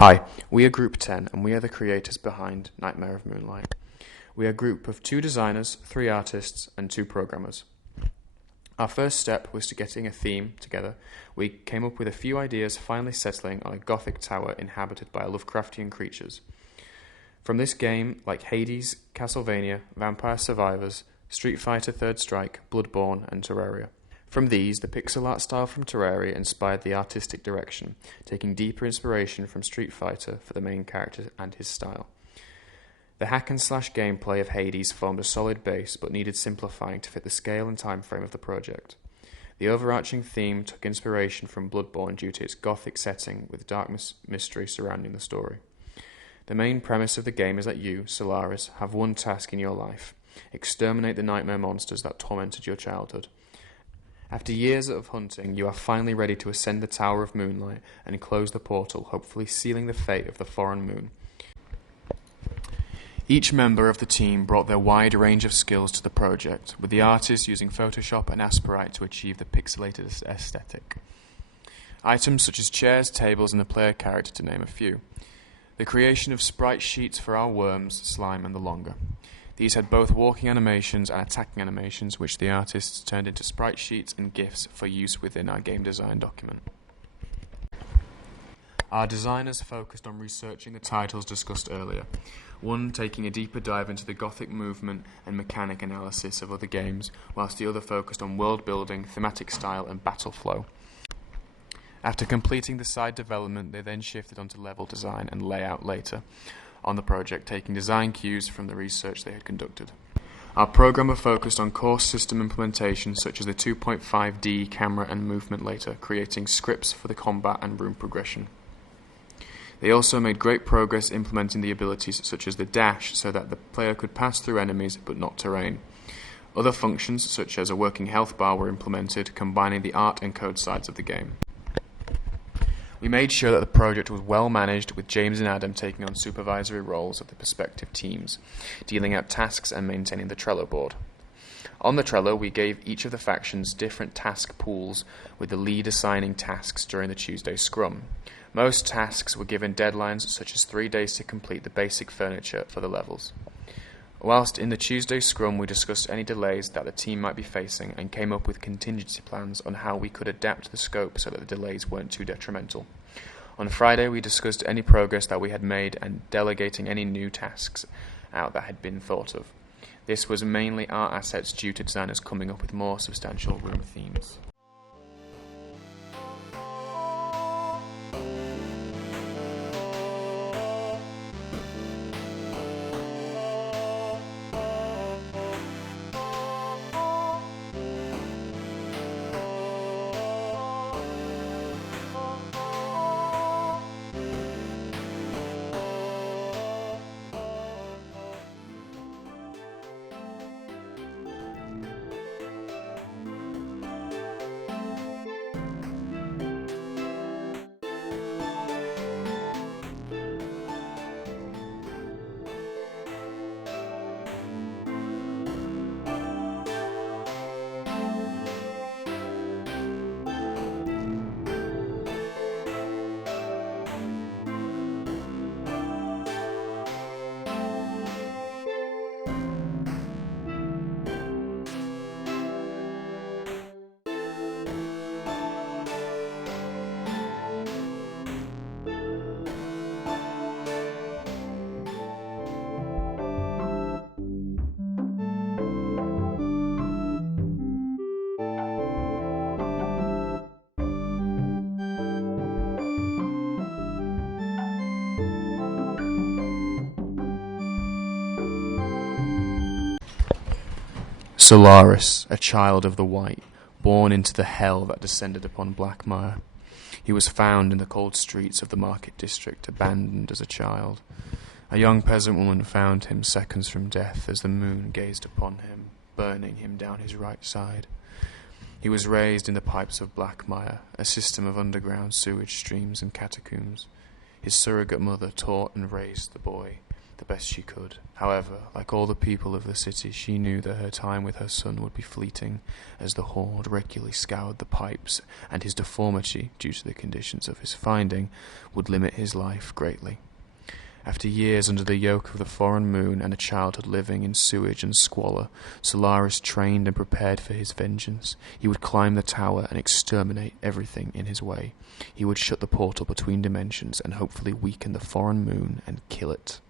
Hi, we are Group 10 and we are the creators behind Nightmare of Moonlight. We are a group of 2 designers, 3 artists and 2 programmers. Our first step was to getting a theme together. We came up with a few ideas, finally settling on a gothic tower inhabited by Lovecraftian creatures. From this game, like Hades, Castlevania, Vampire Survivors, Street Fighter Third Strike, Bloodborne and Terraria. From these, the pixel art style from Terraria inspired the artistic direction, taking deeper inspiration from Street Fighter for the main character and his style. The hack-and-slash gameplay of Hades formed a solid base, but needed simplifying to fit the scale and time frame of the project. The overarching theme took inspiration from Bloodborne due to its gothic setting with dark mystery surrounding the story. The main premise of the game is that you, Solaris, have one task in your life: exterminate the nightmare monsters that tormented your childhood. After years of hunting, you are finally ready to ascend the Tower of Moonlight and close the portal, hopefully sealing the fate of the foreign moon. Each member of the team brought their wide range of skills to the project, with the artists using Photoshop and Aspirite to achieve the pixelated aesthetic. Items such as chairs, tables, and the player character, to name a few. The creation of sprite sheets for our worms, slime, and the longer. These had both walking animations and attacking animations, which the artists turned into sprite sheets and GIFs for use within our game design document. Our designers focused on researching the titles discussed earlier, one taking a deeper dive into the gothic movement and mechanic analysis of other games, whilst the other focused on world building, thematic style, and battle flow. After completing the side development, they then shifted onto level design and layout later on the project, taking design cues from the research they had conducted. Our programmer focused on core system implementation such as the 2.5D camera and movement later, creating scripts for the combat and room progression. They also made great progress implementing the abilities such as the dash so that the player could pass through enemies but not terrain. Other functions such as a working health bar were implemented, combining the art and code sides of the game. We made sure that the project was well managed, with James and Adam taking on supervisory roles of the respective teams, dealing out tasks and maintaining the Trello board. On the Trello, we gave each of the factions different task pools, with the lead assigning tasks during the Tuesday scrum. Most tasks were given deadlines such as 3 days to complete the basic furniture for the levels. Whilst in the Tuesday scrum, we discussed any delays that the team might be facing and came up with contingency plans on how we could adapt the scope so that the delays weren't too detrimental. On Friday, we discussed any progress that we had made and delegating any new tasks out that had been thought of. This was mainly our assets due to designers coming up with more substantial room themes. Solaris, a child of the white, born into the hell that descended upon Blackmire. He was found in the cold streets of the market district, abandoned as a child. A young peasant woman found him seconds from death as the moon gazed upon him, burning him down his right side. He was raised in the pipes of Blackmire, a system of underground sewage streams and catacombs. His surrogate mother taught and raised the boy. the best she could. However, like all the people of the city, she knew that her time with her son would be fleeting, as the Horde regularly scoured the pipes, and his deformity, due to the conditions of his finding, would limit his life greatly. After years under the yoke of the foreign moon and a childhood living in sewage and squalor, Solaris trained and prepared for his vengeance. He would climb the tower and exterminate everything in his way. He would shut the portal between dimensions and hopefully weaken the foreign moon and kill it.